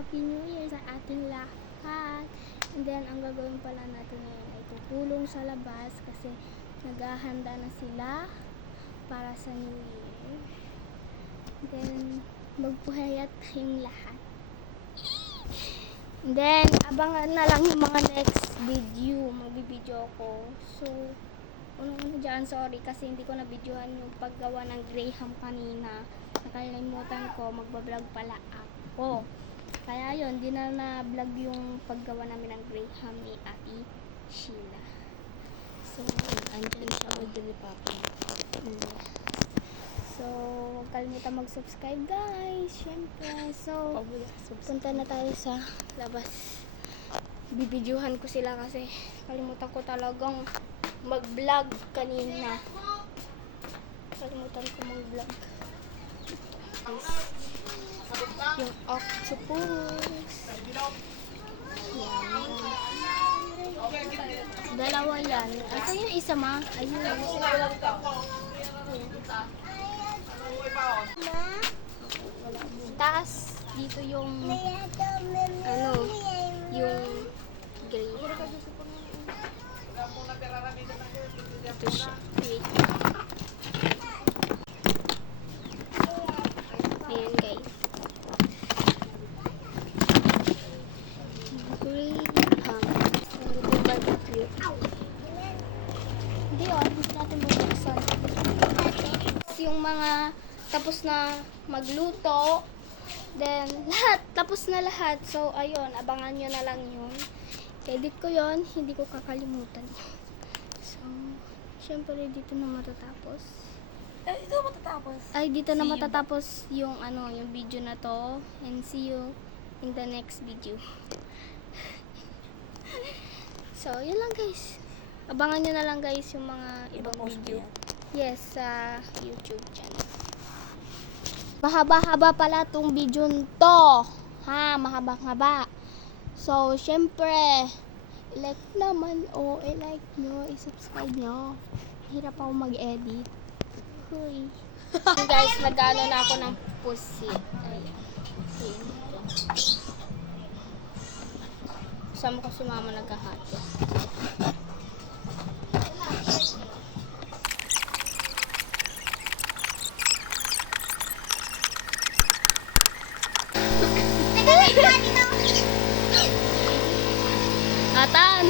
Happy New Year sa ating lahat. And then, ang gagawin pala natin ngayon ay tutulong sa labas kasi naghahanda na sila para sa New Year. And then, magpuhayat tayong lahat. And then, abangan na lang yung mga next video. Magbibideo ako. So, unang dyan, sorry kasi hindi ko na-videohan yung paggawa ng Graham kanina. Nakalimutan ko, magbablog pala ako. Kaya yun, di na vlog yung paggawa namin ng Graham ni Ate Sheila. So, andyan siya mag-dilipapan. So, huwag kalimutan mag-subscribe guys. Siyempre. So, punta na tayo sa labas. Bibidyohan ko sila kasi kalimutan ko talagang mag-vlog kanina. Kalimutan ko mag-vlog. Yung octopus. Yan. Dalawa yan. Asa yung isa ma? Ayun. Taas dito yung yung gray. Ito siya. Wait. Ayan guys. Graham. Barbecue. Hindi natin bubuksan. Yung mga tapos na magluto. Then, tapos na lahat. So, ayun, abangan nyo na lang yun. Edit ko yun, hindi ko kakalimutan. So, syempre dito na matatapos. Dito matatapos? Ay, dito na matatapos yung yung video na to. And see you in the next video. So, yun lang guys. Abangan nyo na lang guys yung mga ibang video. Yes, sa YouTube channel. Mahaba-haba pala tong video to. Ha, mahaba-haba. So, syempre, i-like naman o i-like nyo, i-subscribe nyo. Hirap ako mag-edit. Huy. Guys, nag-ano na ako ng pusit. Ayan. Sama ko si mama naghahati. Atan!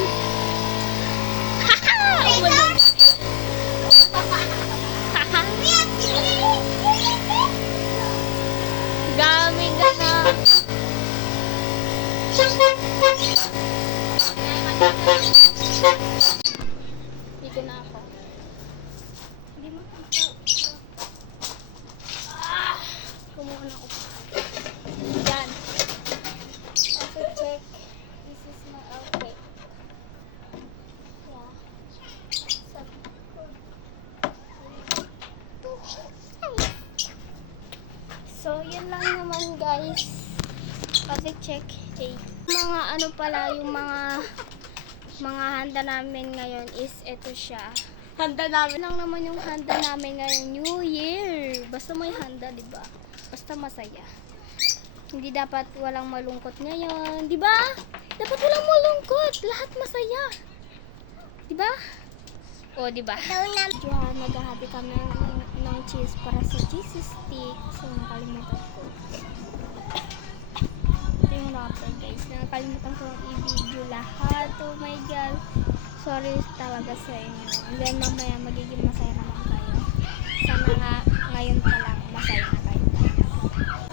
Gaming ka na! Dito na ako. Hindi mo kumuha na ako. Yan. Okay, check. This is my outfit. Yeah. So, yun lang naman guys. Kasi check. Okay. Mga pala, yung mga handa namin ngayon is ito siya. Handa namin lang naman yung handa namin ngayon. New Year. Basta may handa, diba? Basta masaya. Hindi dapat walang malungkot ngayon. Diba? Dapat walang malungkot. Lahat masaya. Diba? O, diba? Diyan, maghahabi kami ng cheese para sa cheese stick. So, nakalimutan ko. Ito yung wrapper, guys. Nakalimutan ko yung i-video lahat. Oh my God. Sorry talaga sa inyo. And then, mamaya magiging masaya naman kayo. Sana nga, ngayon pa lang, masaya na kayo.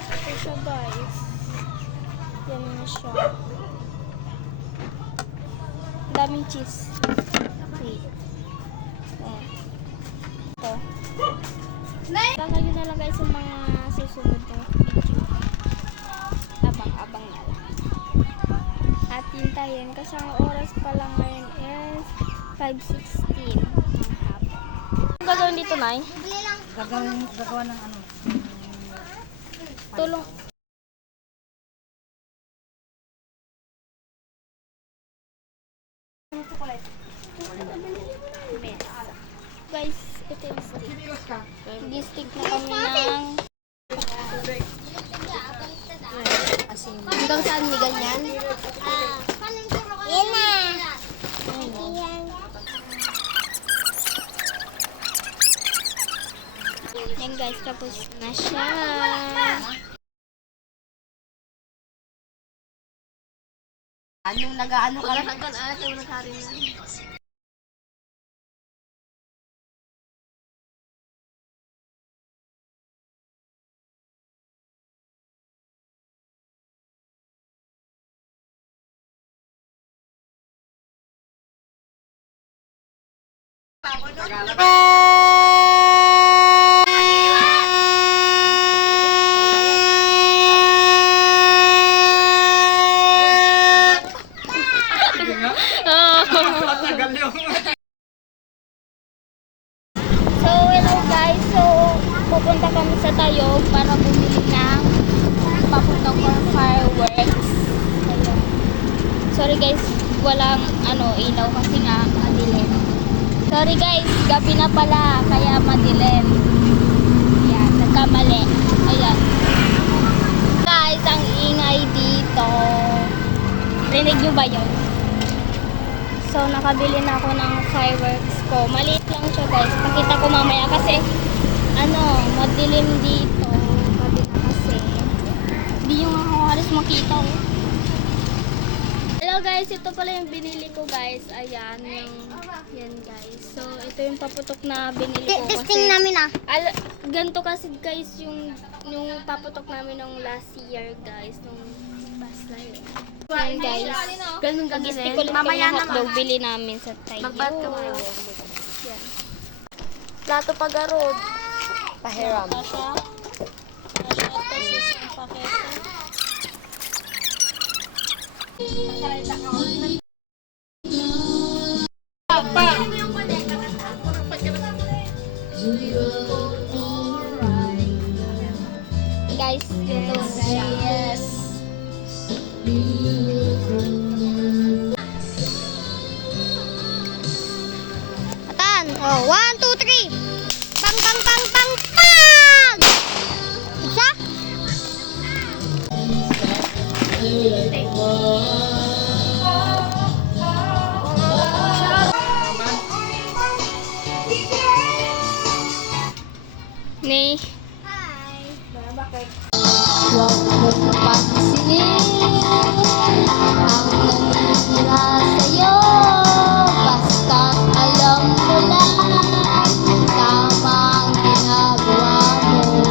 Ito siya, guys. Yan na siya. Daming cheese. Wait. Ito. Gagawin na lang guys yung mga susunod na video. Abang-abang na lang. At hintayin kasi ang oras pa lang ngayon is 5:16 ng hapon. Ang gagawin dito, Nay? Gagawa ng Tulong. Guys, ito yung stick. Nag-stick na kami ng asin. Hanggang saan ni ganyan? Yan na. Yan guys, tapos na siya. Anong nag-ano ka? Hanggang ate, wala ka rin na. So, hello guys. So, pupunta kami sa Tayog para bumili ng papuntang fireworks. Ayun. Sorry guys, walang ilaw kasi nga madilim. Sorry guys, gabi na pala kaya madilim. Ayan, nagkamali. Ayan. Guys, ang ingay dito. Rinig nyo ba yun? So, nakabili na ako ng fireworks ko. Maliit lang siya guys. Pakita ko mamaya kasi madilim dito. Gabi na kasi. Hindi yung ako halos makita. Oh. Hello guys, ito pala yung binili ko guys. Ayan, yan guys. So, ito yung paputok na binili ko. Testing namin Ganito kasi guys yung paputok namin nung last year guys. Nung last year. Yan guys. Ganun Pag-stick ulit kami ng hotdog, bili namin sa Tayo. Magbat ka mo. Yan. Plato pagarod. Pahiram. Kasha. Kasha ito sa isang pakete. Guys, ito na siya. Yes. Atan. Oh, 1, 2, 3. Bang, bang, bang, bang, bang! Isa? Ni. Huwag mong pansinin ang nanira sa'yo. Basta alam mo lang tama ang ginagawa mo.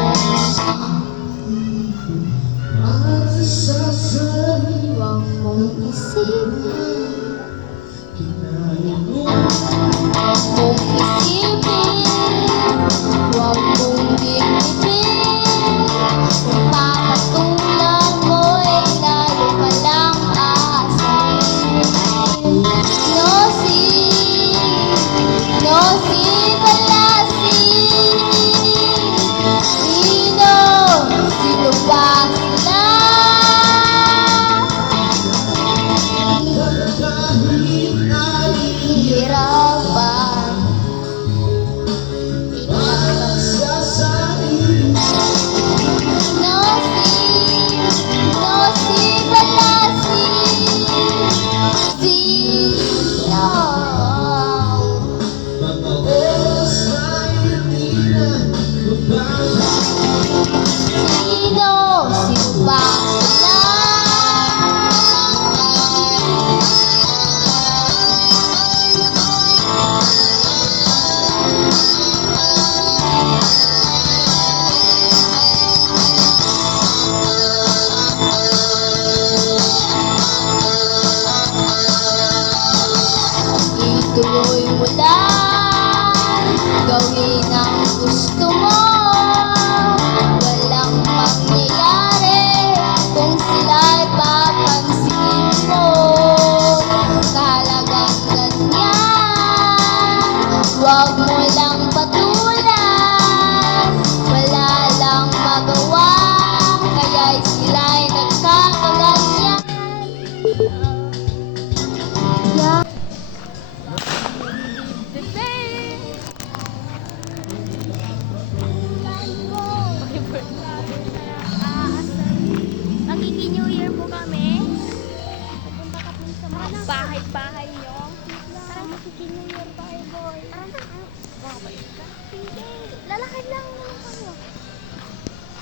Hindi. Lalakad lang naman tayo.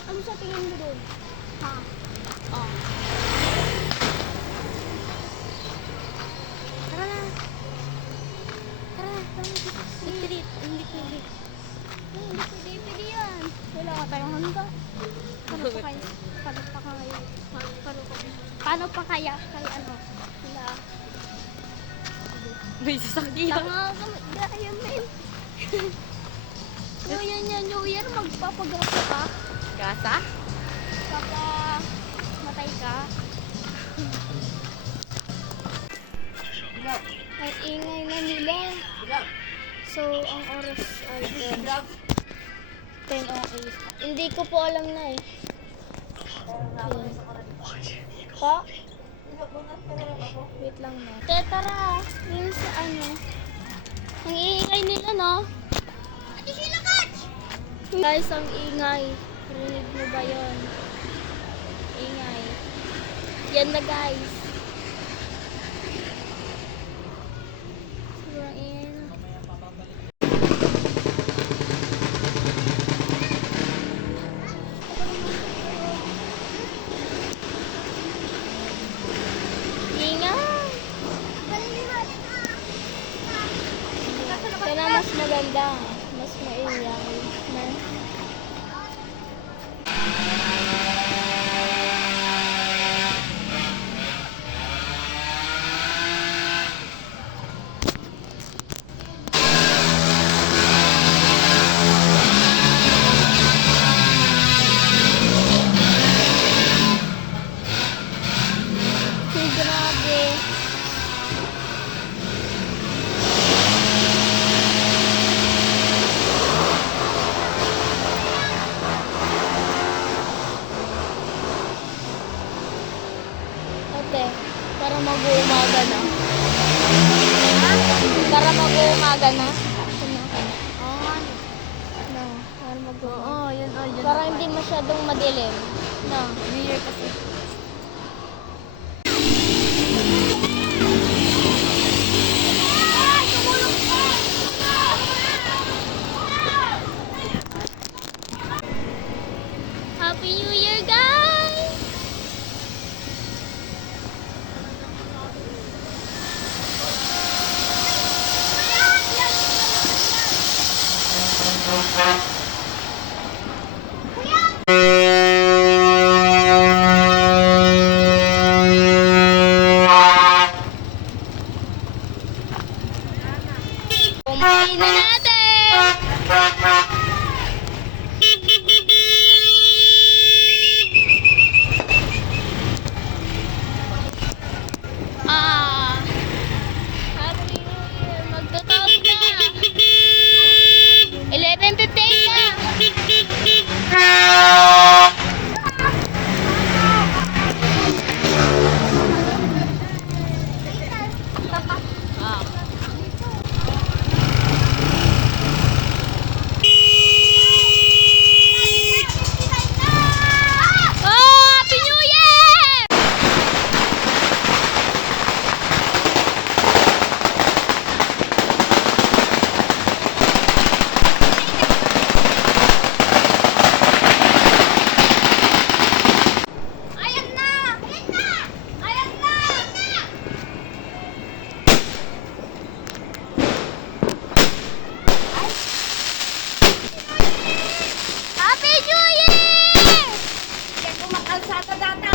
Ano sa tingin mo doon? Ha? Oh. Tara na. Tara na. Hindi. Hindi pwede. Hindi pwede yan. Wala ka tayong handa. Paano pa kaya? Paano pa kaya? Kaya ano? Wala. May sasakyan. Tanga ka. Gaya men. So yan yan. New Year. Magpapagrapa ka. Gasa? Matay ka. Ay, ingay na nila. So, ang oras ay 10:08. Hindi ko po alam na eh. Ayan. Pa? Wait lang na. Tara, yun sa ano. Ang ingay nila, no? Guys, ang ingay. Rinig mo ba yun? Ingay. Yan na guys. Sobrang ingay na. Ingay! Kaya mas maganda. Mas maingay. Na. Grabe. Ate, para mag-uumaga na. Para mag-uumaga na. No, para mag-uumaga. Yun. Para hindi masyadong madilim. No. New Year kasi. Happy New Year, guys! Kumain na natin! Happy New Year! Magtotawag na! 11:15 na! Oh! Happy New Year! Ayan na! Ayan na! Ayan na! Happy New Year! Kaya kumakalsata data.